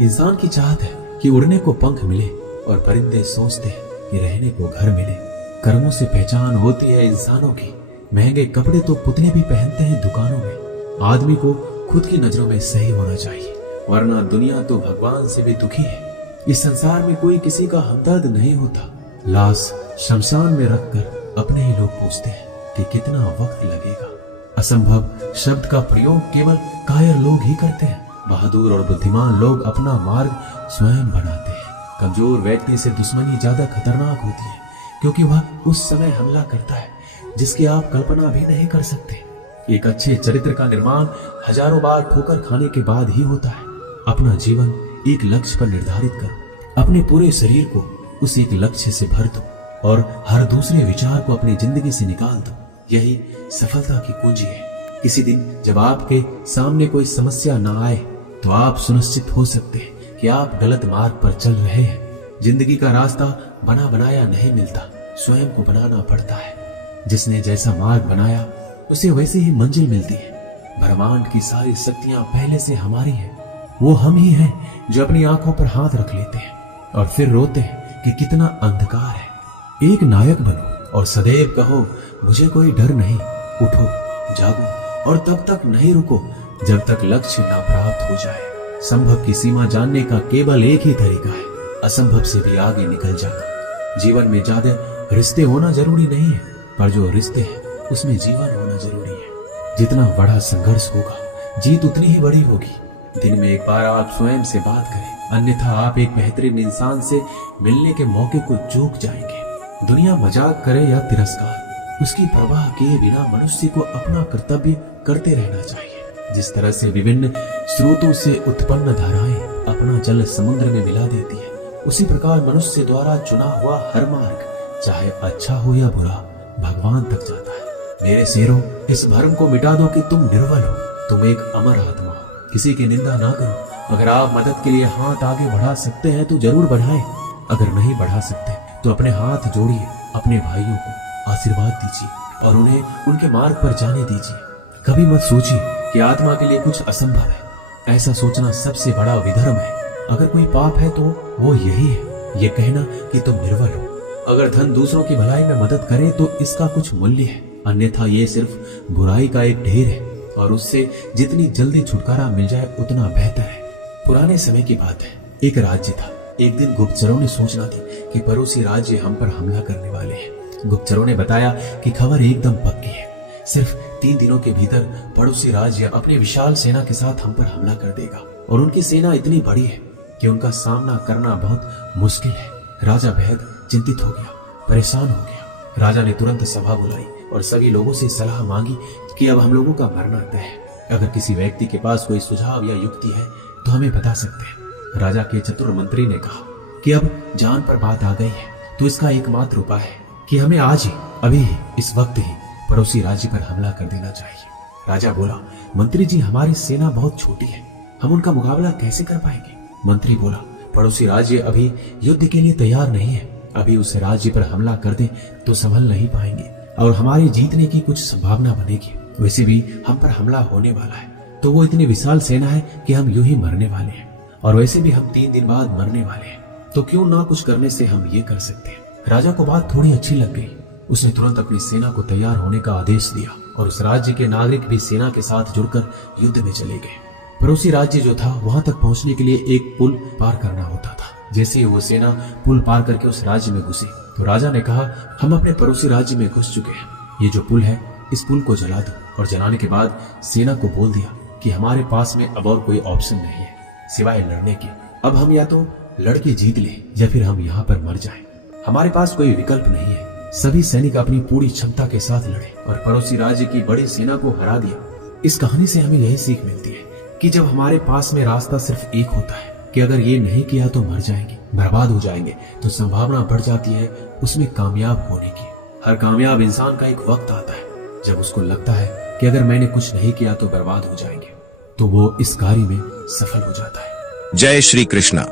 इंसान की चाहत है कि उड़ने को पंख मिले और परिंदे सोचते हैं कि रहने को घर मिले। कर्मों से पहचान होती है इंसानों की। महंगे कपड़े तो पुतले भी पहनते हैं दुकानों में। आदमी को खुद की नजरों में सही होना चाहिए, वरना दुनिया तो भगवान से भी दुखी है। इस संसार में कोई किसी का हमदर्द नहीं होता। लाश शमशान में रखकर अपने ही लोग पूछते हैं कि कितना वक्त लगेगा। असंभव शब्द का प्रयोग केवल कायर लोग ही करते हैं। बहादुर और बुद्धिमान लोग अपना मार्ग स्वयं बनाते हैं। कमजोर व्यक्ति से दुश्मनी ज्यादा खतरनाक होती है, क्योंकि वह उस समय हमला करता है जिसकी आप कल्पना भी नहीं कर सकते। एक अच्छे चरित्र का निर्माण हजारों बार ठोकर खाने के बाद ही होता है। अपना जीवन एक लक्ष्य पर निर्धारित करो, अपने पूरे शरीर को उस एक लक्ष्य से भर दो और हर दूसरे विचार को अपनी जिंदगी से निकाल दो। यही सफलता की कुंजी है। किसी दिन जब आपके सामने कोई समस्या ना आए तो आप सुनिश्चित हो सकते हैं कि आप गलत मार्ग पर चल रहे हैं। जिंदगी का रास्ता बना बनाया नहीं मिलता, स्वयं को बनाना पड़ता है। जिसने जैसा मार्ग बनाया उसे वैसे ही मंजिल मिलती है। ब्रह्मांड की सारी शक्तियां पहले से हमारी हैं। वो हम ही हैं जो अपनी आंखों पर हाथ रख लेते हैं और फिर रोते हैं कि कितना अंधकार है। एक नायक बनो और सदैव कहो मुझे कोई डर नहीं। उठो, जागो और तब तक नहीं रुको जब तक लक्ष्य ना प्राप्त हो जाए। संभव की सीमा जानने का केवल एक ही तरीका है, असंभव से भी आगे निकल जाना। जीवन में ज्यादा रिश्ते होना जरूरी नहीं है, पर जो रिश्ते हैं उसमें जीवन होना जरूरी है। जितना बड़ा संघर्ष होगा, जीत उतनी ही बड़ी होगी। दिन में एक बार आप स्वयं से बात करें, अन्यथा आप एक बेहतरीन इंसान से मिलने के मौके को चूक जाएंगे। दुनिया मजाक करे या तिरस्कार, उसकी परवाह किए बिना मनुष्य को अपना कर्तव्य करते रहना चाहिए। जिस तरह से विभिन्न स्रोतों से उत्पन्न धाराएं अपना जल समुद्र में मिला देती है, उसी प्रकार मनुष्य द्वारा चुना हुआ हर मार्ग, चाहे अच्छा हो या बुरा, भगवान तक जाता है। मेरे शेरों, इस भ्रम को मिटा दो कि तुम निर्बल हो। तुम एक अमर आत्मा हो। किसी की निंदा ना करो। अगर आप मदद के लिए हाथ आगे बढ़ा सकते हैं तो जरूर बढ़ाएं। अगर नहीं बढ़ा सकते तो अपने हाथ जोड़िए, अपने भाइयों को आशीर्वाद दीजिए और उन्हें उनके मार्ग पर जाने दीजिए। कभी मत सोचिए कि आत्मा के लिए कुछ असंभव है। ऐसा सोचना सबसे बड़ा विधर्म है। अगर कोई पाप है तो वो यही है, ये कहना कि तुम निर्बल हो। अगर धन दूसरों की भलाई में मदद करे तो इसका कुछ मूल्य है, अन्यथा ये सिर्फ बुराई का एक ढेर है और उससे जितनी जल्दी छुटकारा मिल जाए उतना बेहतर है। पुराने समय की बात है, एक राज्य था। एक दिन गुप्तचरों ने सूचना दी कि पड़ोसी राज्य हम पर हमला करने वाले हैं। गुप्तचरों ने बताया कि खबर एकदम पक्की है। सिर्फ 3 दिनों के भीतर पड़ोसी राज्य अपनी विशाल सेना के साथ हम पर हमला कर देगा और उनकी सेना इतनी बड़ी है कि उनका सामना करना बहुत मुश्किल है। राजा बेहद चिंतित हो गया, परेशान हो गया। राजा ने तुरंत सभा बुलाई और सभी लोगों से सलाह मांगी कि अब हम लोगों का मरना तय है। अगर किसी व्यक्ति के पास कोई सुझाव या युक्ति है तो हमें बता सकते हैं। राजा के चतुर मंत्री ने कहा कि अब जान पर बात आ गई है तो इसका एकमात्र उपाय है कि हमें आज ही, अभी ही, इस वक्त ही पड़ोसी राज्य पर हमला कर देना चाहिए। राजा बोला, मंत्री जी, हमारी सेना बहुत छोटी है, हम उनका मुकाबला कैसे कर पाएंगे? मंत्री बोला, पड़ोसी राज्य अभी युद्ध के लिए तैयार नहीं है। अभी उस राज्य पर हमला कर दे तो संभल नहीं पाएंगे और हमारे जीतने की कुछ संभावना बनेगी। वैसे भी हम पर हमला होने वाला है तो वो इतनी विशाल सेना है कि हम यूं ही मरने वाले हैं और वैसे भी हम 3 दिन बाद मरने वाले हैं, तो क्यों ना कुछ करने से हम ये कर सकते हैं। राजा को बात थोड़ी अच्छी लग गई। उसने तुरंत अपनी सेना को तैयार होने का आदेश दिया और उस राज्य के नागरिक भी सेना के साथ जुड़कर युद्ध में चले गए। पड़ोसी राज्य जो था वहां तक पहुंचने के लिए एक पुल पार करना होता था। जैसे ही वो सेना पुल पार करके उस राज्य में घुसी तो राजा ने कहा, हम अपने पड़ोसी राज्य में घुस चुके हैं, ये जो पुल है इस पुल को जला दो। और जलाने के बाद सेना को बोल दिया कि हमारे पास में अब और कोई ऑप्शन नहीं है सिवाय लड़ने के। अब हम या तो लड़के जीत ले या फिर हम यहाँ पर मर जाएं। हमारे पास कोई विकल्प नहीं है। सभी सैनिक अपनी पूरी क्षमता के साथ लड़े और पड़ोसी राज्य की बड़ी सेना को हरा दिया। इस कहानी से हमें यही सीख मिलती है कि जब हमारे पास में रास्ता सिर्फ एक होता है कि अगर ये नहीं किया तो मर जाएंगे, बर्बाद हो जाएंगे, तो संभावना बढ़ जाती है उसमें कामयाब होने की। हर कामयाब इंसान का एक वक्त आता है जब उसको लगता है कि अगर मैंने कुछ नहीं किया तो बर्बाद हो जाएंगे, तो वो इस कार्य में सफल हो जाता है। जय श्री कृष्णा।